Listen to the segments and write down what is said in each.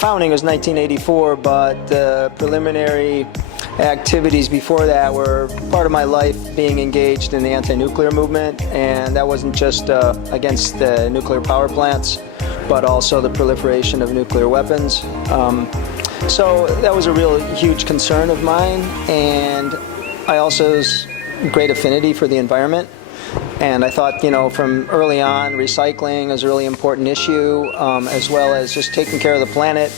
founding was 1984, but the preliminary activities before that were part of my life being engaged in the anti-nuclear movement, and that wasn't just against the nuclear power plants, but also the proliferation of nuclear weapons. So that was a real huge concern of mine, and I also was great affinity for the environment. And I thought, from early on, recycling was a really important issue, as well as just taking care of the planet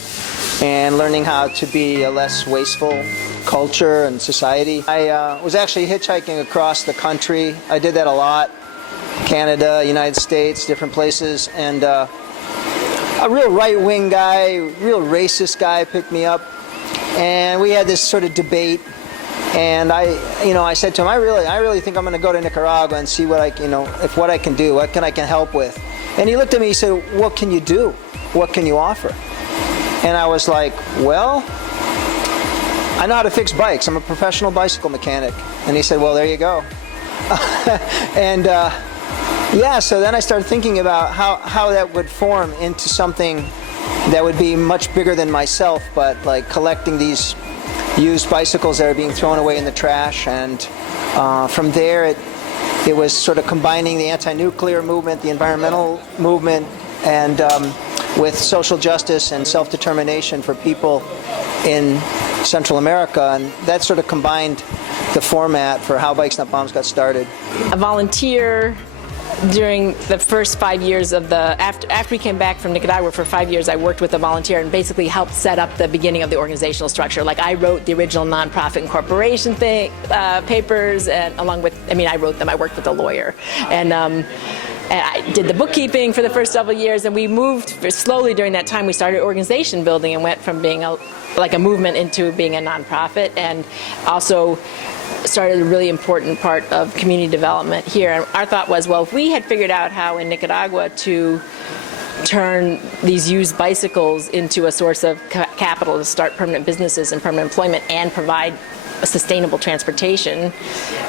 and learning how to be a less wasteful culture and society. I was actually hitchhiking across the country. I did that a lot. Canada, United States, different places. And a real right-wing guy, real racist guy picked me up. And we had this sort of debate. And I said to him, I really think I'm going to go to Nicaragua and see what I can do, what I can help with. And he looked at me, he said, what can you do? What can you offer? And I was like, well, I know how to fix bikes. I'm a professional bicycle mechanic. And he said, well, there you go. And so then I started thinking about how that would form into something that would be much bigger than myself, but like collecting these used bicycles that are being thrown away in the trash. And from there, it was sort of combining the anti-nuclear movement, the environmental movement, and with social justice and self-determination for people in Central America. And that sort of combined the format for how Bikes Not Bombs got started. A volunteer during the first 5 years of after we came back from Nicaragua. For 5 years I worked with a volunteer and basically helped set up the beginning of the organizational structure. Like, I wrote the original nonprofit incorporation papers, and I wrote them, I worked with a lawyer. And I did the bookkeeping for the first several years, and we moved slowly during that time. We started organization building and went from being a movement into being a nonprofit, and also started a really important part of community development here. And our thought was, well, if we had figured out how in Nicaragua to turn these used bicycles into a source of capital to start permanent businesses and permanent employment and provide a sustainable transportation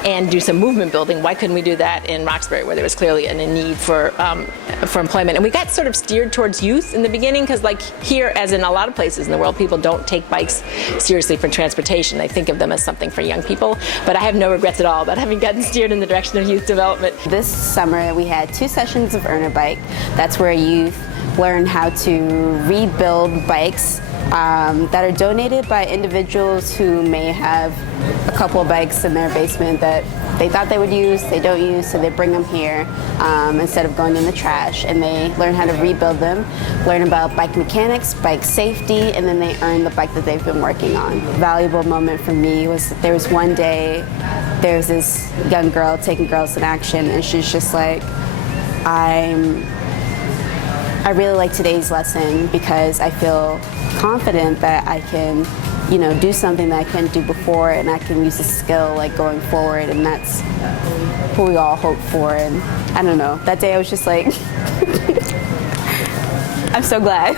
and do some movement building, why couldn't we do that in Roxbury, where there was clearly a need for employment? And we got sort of steered towards youth in the beginning, because like here, as in a lot of places in the world, people don't take bikes seriously for transportation. They think of them as something for young people. But I have no regrets at all about having gotten steered in the direction of youth development. This summer we had 2 sessions of Earn a Bike. That's where youth learn how to rebuild bikes that are donated by individuals who may have a couple of bikes in their basement that they thought they would use, they don't use, so they bring them here instead of going in the trash, and they learn how to rebuild them, learn about bike mechanics, bike safety, and then they earn the bike that they've been working on. A valuable moment for me was that there was one day, there was this young girl taking Girls in Action, and she's just like, I really like today's lesson because I feel confident that I can, do something that I couldn't do before, and I can use the skill going forward, and that's what we all hope for. And I don't know, that day I was just like, I'm so glad.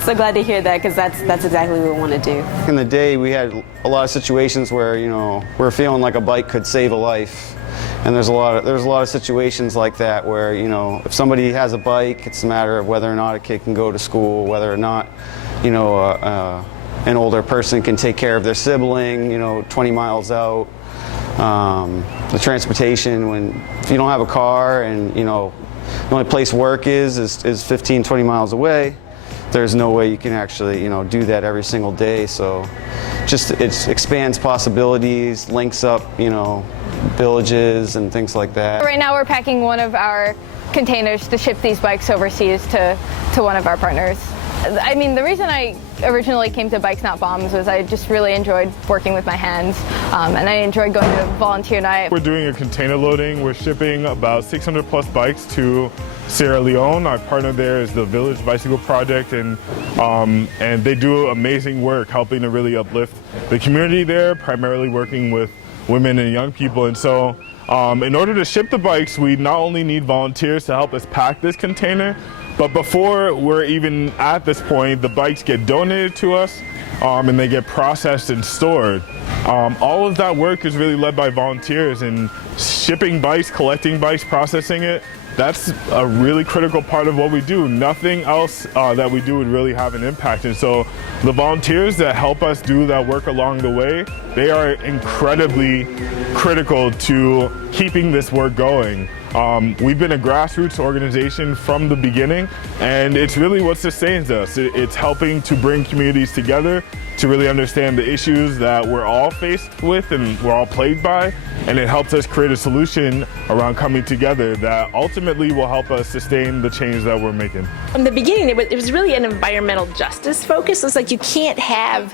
So glad to hear that, because that's exactly what we want to do. Back in the day, we had a lot of situations where, we're feeling like a bike could save a life. And there's a lot of situations like that where, if somebody has a bike, it's a matter of whether or not a kid can go to school, whether or not, an older person can take care of their sibling, 20 miles out. The transportation, if you don't have a car and, the only place work is 15, 20 miles away, there's no way you can actually, do that every single day. So it expands possibilities, links up, villages and things like that. Right now we're packing one of our containers to ship these bikes overseas to one of our partners. I mean, the reason I originally came to Bikes Not Bombs was I just really enjoyed working with my hands, and I enjoyed going to volunteer night. We're doing a container loading. We're shipping about 600 plus bikes to Sierra Leone. Our partner there is the Village Bicycle Project, and they do amazing work helping to really uplift the community there, primarily working with women and young people. And so in order to ship the bikes, we not only need volunteers to help us pack this container, but before we're even at this point, the bikes get donated to us and they get processed and stored. All of that work is really led by volunteers, and shipping bikes, collecting bikes, processing it that's a really critical part of what we do. Nothing else that we do would really have an impact. And so the volunteers that help us do that work along the way, they are incredibly critical to keeping this work going. We've been a grassroots organization from the beginning, and it's really what sustains us. It's helping to bring communities together to really understand the issues that we're all faced with and we're all plagued by, and it helps us create a solution around coming together that ultimately will help us sustain the change that we're making. From the beginning, it was really an environmental justice focus. It's like you can't have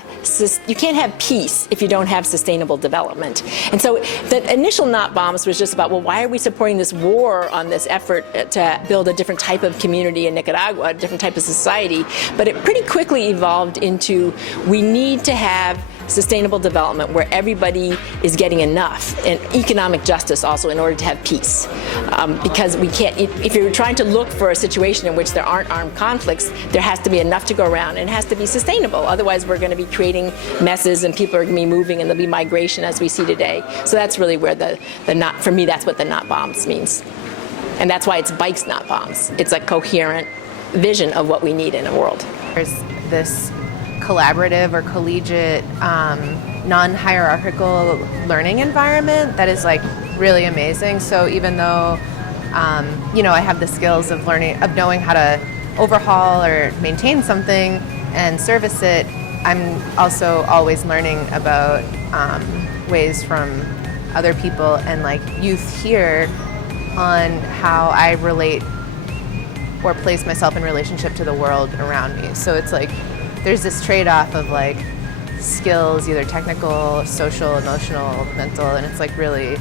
peace if you don't have sustainable development. And so the initial Not Bombs was just about, well, why are we supporting this war on this effort to build a different type of community in Nicaragua, a different type of society? But it pretty quickly evolved into, we need to have sustainable development where everybody is getting enough, and economic justice also, in order to have peace. Because we can't, if you're trying to look for a situation in which there aren't armed conflicts, there has to be enough to go around, and it has to be sustainable. Otherwise, we're going to be creating messes, and people are going to be moving, and there'll be migration as we see today. So that's really where for me, that's what the Not Bombs means. And that's why it's bikes, not bombs. It's a coherent vision of what we need in a world. There's this collaborative or collegiate, non-hierarchical learning environment that is like really amazing. So even though, I have the skills of knowing how to overhaul or maintain something and service it, I'm also always learning about ways from other people and like youth here on how I relate or place myself in relationship to the world around me. So it's like, there's this trade-off of like skills, either technical, social, emotional, mental, and it's like really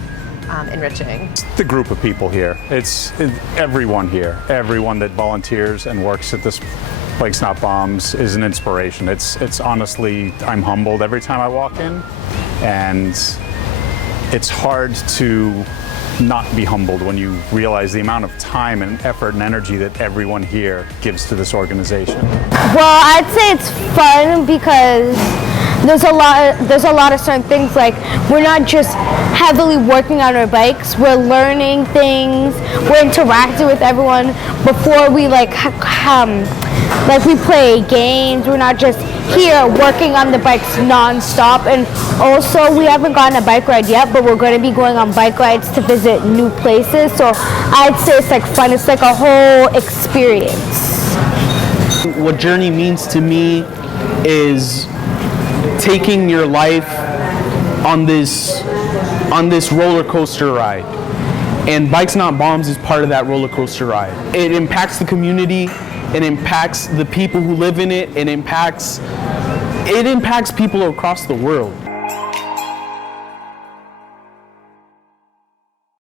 enriching. The group of people here, it's everyone here, everyone that volunteers and works at this Bikes Not Bombs is an inspiration. It's honestly, I'm humbled every time I walk in, and it's hard to not be humbled when you realize the amount of time and effort and energy that everyone here gives to this organization. Well, I'd say it's fun because there's a lot of certain things, like we're not just heavily working on our bikes, we're learning things, we're interacting with everyone before we like we play games. We're not just here working on the bikes non-stop. And also, we haven't gotten a bike ride yet, but we're going to be going on bike rides to visit new places. So I'd say it's like fun. It's like a whole experience. What Journey means to me is taking your life on this roller coaster ride. And Bikes Not Bombs is part of that roller coaster ride. It impacts the community, it impacts the people who live in it, it impacts people across the world.